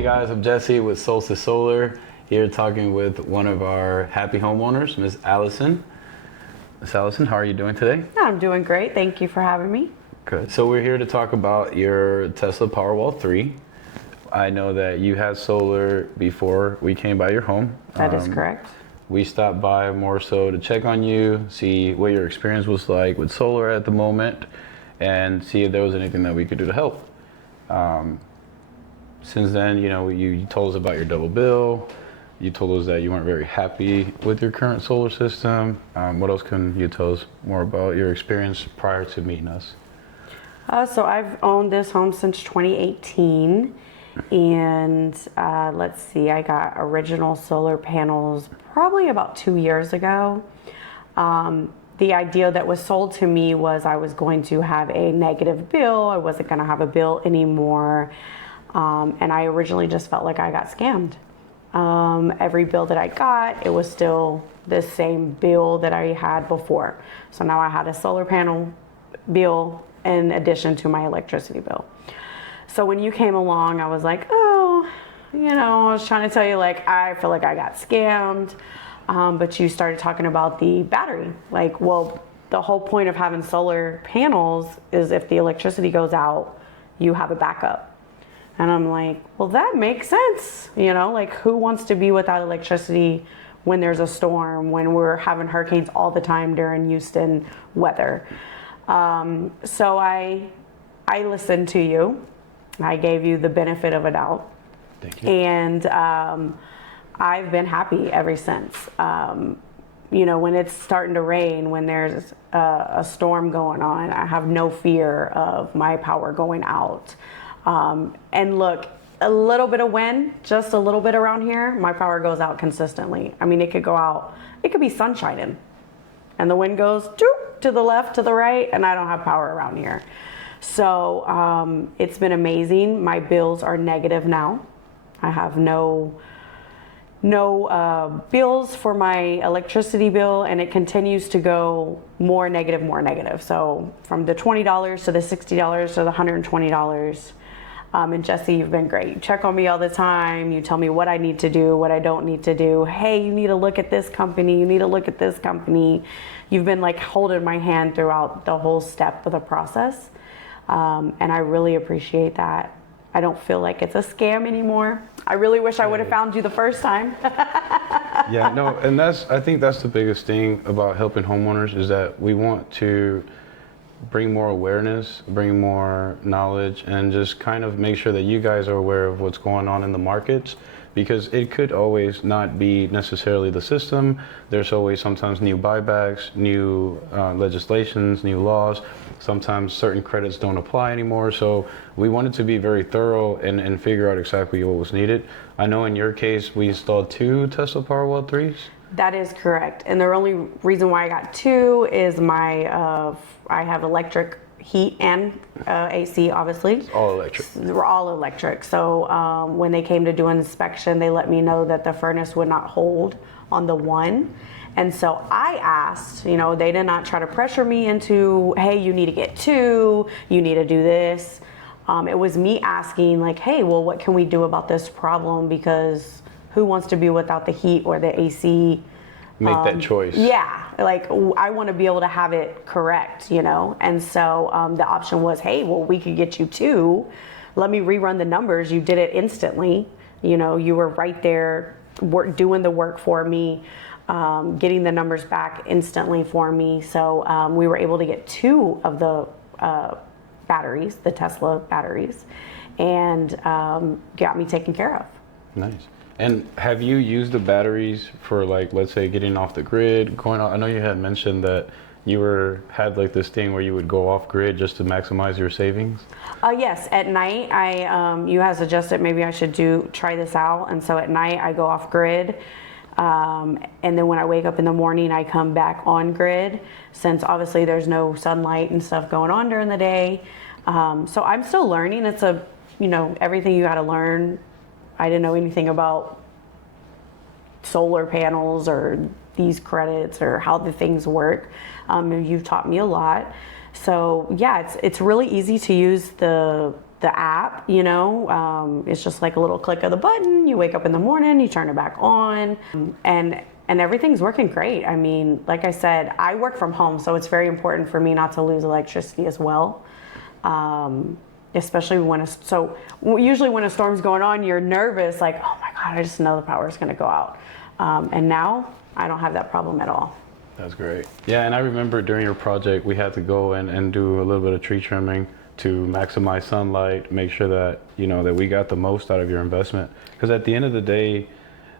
Hey guys, I'm Jesse with Solstice Solar, here talking with one of our happy homeowners, Miss Allison. Miss Allison, how are you doing today? I'm doing great. Thank you for having me. Good. So we're here to talk about your Tesla Powerwall 3. I know that you had solar before we came by your home. That is correct. We stopped by more so to check on you, see what your experience was like with solar at the moment, and see if there was anything that we could do to help. Since then, you told us about your double bill. You told us that you weren't very happy with your current solar system. What else can you tell us more about your experience prior to meeting us? So I've owned this home since 2018, and let's see, I got original solar panels probably about 2 years ago. The idea that was sold to me was I was going to have a negative bill. I wasn't going to have a bill anymore. And I originally just felt like I got scammed. Every bill that I got, it was still the same bill that I had before. So now I had a solar panel bill in addition to my electricity bill. So when you came along, I was like, oh, I was trying to tell you, like, I feel like I got scammed. But you started talking about the battery. Like, well, the whole point of having solar panels is if the electricity goes out, you have a backup. And I'm like, well, that makes sense. Like, who wants to be without electricity when there's a storm, when we're having hurricanes all the time during Houston weather? So I listened to you. I gave you the benefit of a doubt. Thank you. And I've been happy ever since. When it's starting to rain, when there's a storm going on, I have no fear of my power going out. And look, a little bit of wind, just a little bit around here, my power goes out consistently. I mean, it could go out, it could be sun shining, and the wind goes to the left, to the right, and I don't have power around here. So it's been amazing. My bills are negative now. I have no bills for my electricity bill, and it continues to go more negative. So from the $20 to the $60 to the $120. And Jesse, you've been great. You check on me all the time. You tell me what I need to do, what I don't need to do. Hey, you need to look at this company. You need to look at this company. You've been like holding my hand throughout the whole step of the process. And I really appreciate that. I don't feel like it's a scam anymore. I really wish I would have found you the first time. Yeah, no, and I think that's the biggest thing about helping homeowners is that we want to bring more awareness, bring more knowledge, and just kind of make sure that you guys are aware of what's going on in the markets, because it could always not be necessarily the system. There's always sometimes new buybacks, new legislations, new laws. Sometimes certain credits don't apply anymore. So we wanted to be very thorough and figure out exactly what was needed. I know in your case, we installed 2 Tesla Powerwall 3s. That is correct. And the only reason why I got 2 is I have electric heat and AC, obviously. It's all electric. We're all electric. So when they came to do an inspection, they let me know that the furnace would not hold on the one. And so I asked, they did not try to pressure me into, hey, you need to get 2, you need to do this. It was me asking, like, hey, well, what can we do about this problem? Because who wants to be without the heat or the AC? Make that choice. Yeah, like I want to be able to have it correct, And so the option was, hey, well, we could get you 2. Let me rerun the numbers. You did it instantly. You were right there doing the work for me, getting the numbers back instantly for me. So we were able to get 2 of the batteries, the Tesla batteries, and got me taken care of. Nice. And have you used the batteries for, like, let's say getting off the grid, going out? I know you had mentioned that you had like this thing where you would go off grid just to maximize your savings. Yes, at night you had suggested maybe I should try this out, and so at night I go off grid, and then when I wake up in the morning I come back on grid, since obviously there's no sunlight and stuff going on during the day. So I'm still learning. It's everything you got to learn. I didn't know anything about solar panels or these credits or how the things work. You've taught me a lot. So yeah, it's really easy to use the the app, it's just like a little click of the button. You wake up in the morning, you turn it back on, and everything's working great. I mean, like I said, I work from home, so it's very important for me not to lose electricity as well. Especially usually when a storm's going on, you're nervous, like, oh my God, I just know the power is going to go out. And now I don't have that problem at all. That's great. Yeah, and I remember during your project, we had to go and do a little bit of tree trimming to maximize sunlight, make sure that, that we got the most out of your investment. Because at the end of the day,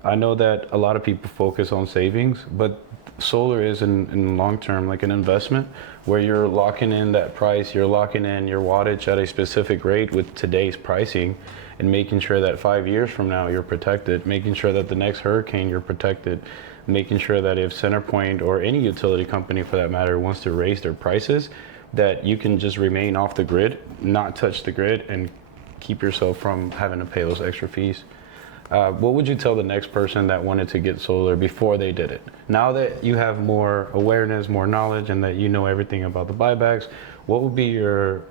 I know that a lot of people focus on savings, but solar is in long term like an investment where you're locking in that price, you're locking in your wattage at a specific rate with today's pricing, and making sure that 5 years from now you're protected, making sure that the next hurricane you're protected, making sure that if CenterPoint or any utility company for that matter wants to raise their prices, that you can just remain off the grid, not touch the grid, and keep yourself from having to pay those extra fees. What would you tell the next person that wanted to get solar before they did it? Now that you have more awareness, more knowledge, and that you know everything about the buybacks, what would be your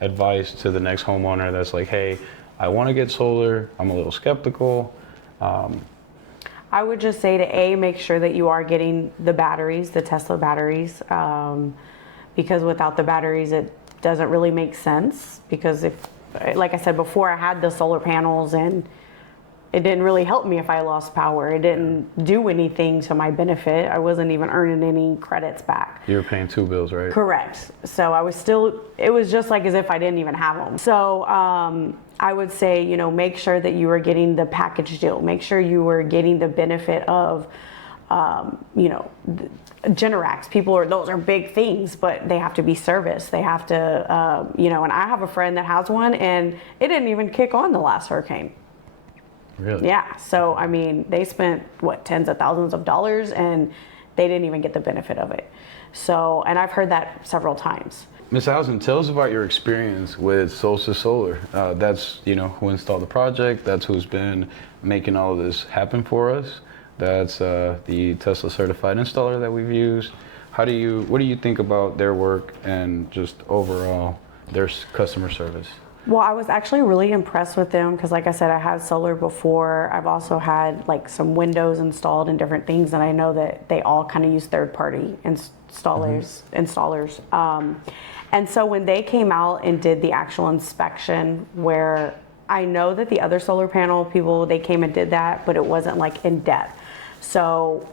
advice to the next homeowner that's like, hey, I want to get solar, I'm a little skeptical? I would just say to make sure that you are getting the batteries, the Tesla batteries, because without the batteries, it doesn't really make sense. Because like I said before, I had the solar panels and it didn't really help me if I lost power. It didn't do anything to my benefit. I wasn't even earning any credits back. You were paying 2 bills, right? Correct. So it was just like as if I didn't even have them. So I would say, make sure that you are getting the package deal. Make sure you are getting the benefit of, Generacs. Those are big things, but they have to be serviced. They have to, and I have a friend that has one and it didn't even kick on the last hurricane. Really? Yeah. So, I mean, they spent tens of thousands of dollars and they didn't even get the benefit of it. So, and I've heard that several times. Ms. Allison, tell us about your experience with Solstice Solar. That's, who installed the project. That's who's been making all of this happen for us. That's the Tesla certified installer that we've used. What do you think about their work and just overall their customer service? Well, I was actually really impressed with them because, like I said, I had solar before. I've also had some windows installed and different things, and I know that they all kind of use third-party installers. And so when they came out and did the actual inspection, where I know that the other solar panel people, they came and did that, but it wasn't in depth. So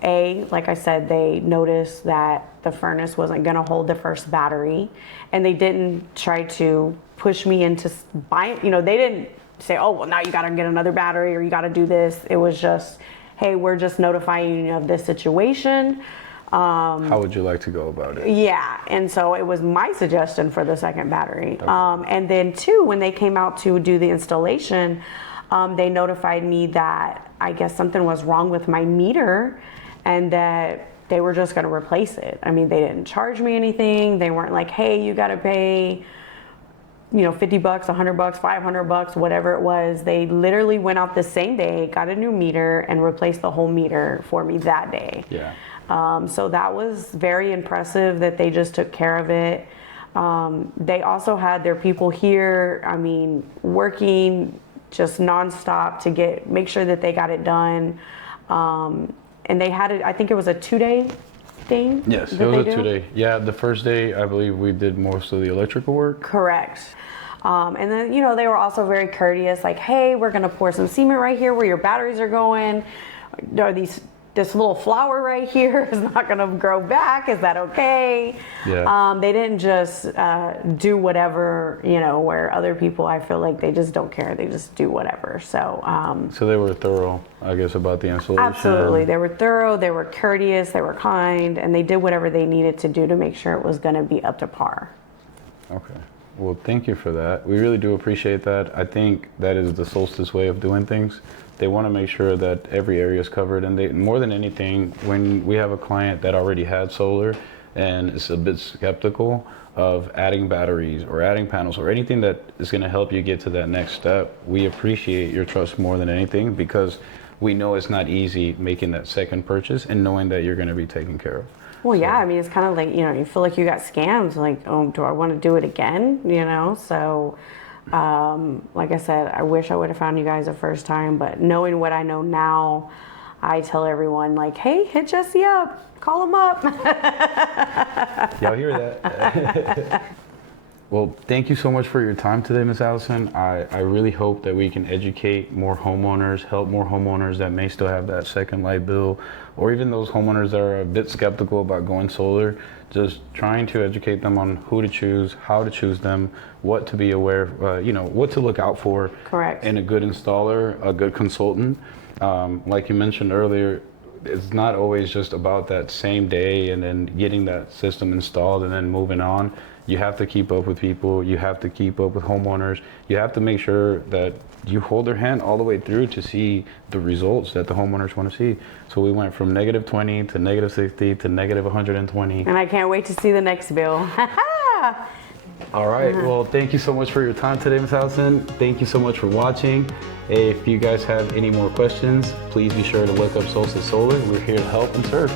like I said, they noticed that the furnace wasn't going to hold the first battery, and they didn't try to push me into buying, they didn't say, oh, well, now you got to get another battery or you got to do this. It was just, hey, we're just notifying you of this situation. How would you like to go about it? Yeah, and so it was my suggestion for the second battery. Okay. And then two, when they came out to do the installation, they notified me that I guess something was wrong with my meter and that they were just going to replace it. I mean, they didn't charge me anything. They weren't like, hey, you got to pay, $50, $100, $500, whatever it was. They literally went out the same day, got a new meter, and replaced the whole meter for me that day. Yeah. So that was very impressive that they just took care of it. They also had their people here, working just nonstop to make sure that they got it done. And they had it, I think it was a 2-day thing. Yes, it was a 2-day. Yeah, the first day, I believe we did most of the electrical work. Correct. And then, they were also very courteous, like, hey, we're going to pour some cement right here where your batteries are going. This little flower right here is not going to grow back. Is that okay? Yeah. They didn't just do whatever, where other people, I feel like they just don't care. They just do whatever. So they were thorough, I guess, about the installation. Absolutely. They were thorough. They were courteous. They were kind. And they did whatever they needed to do to make sure it was going to be up to par. Okay. Well, thank you for that. We really do appreciate that. I think that is the Solstice way of doing things. They want to make sure that every area is covered, and more than anything, when we have a client that already had solar and is a bit skeptical of adding batteries or adding panels or anything that is going to help you get to that next step, we appreciate your trust more than anything because we know it's not easy making that second purchase and knowing that you're going to be taken care of. Well, yeah, I mean, it's kind of like, you feel like you got scammed. Like, oh, do I want to do it again? So, like I said, I wish I would have found you guys the first time, but knowing what I know now, I tell everyone, like, hey, hit Jesse up, call him up. Y'all hear that? Well, thank you so much for your time today, Miss Allison. I really hope that we can educate more homeowners, help more homeowners that may still have that second light bill, or even those homeowners that are a bit skeptical about going solar. Just trying to educate them on who to choose, how to choose them, what to be aware of, what to look out for. Correct. In a good installer, a good consultant. Like you mentioned earlier, it's not always just about that same day and then getting that system installed and then moving on. You have to keep up with people. You have to keep up with homeowners. You have to make sure that you hold their hand all the way through to see the results that the homeowners want to see. So we went from -20 to -60 to -120. And I can't wait to see the next bill. All right. Well, thank you so much for your time today, Ms. Allison. Thank you so much for watching. If you guys have any more questions, please be sure to look up Solstice Solar. We're here to help and serve.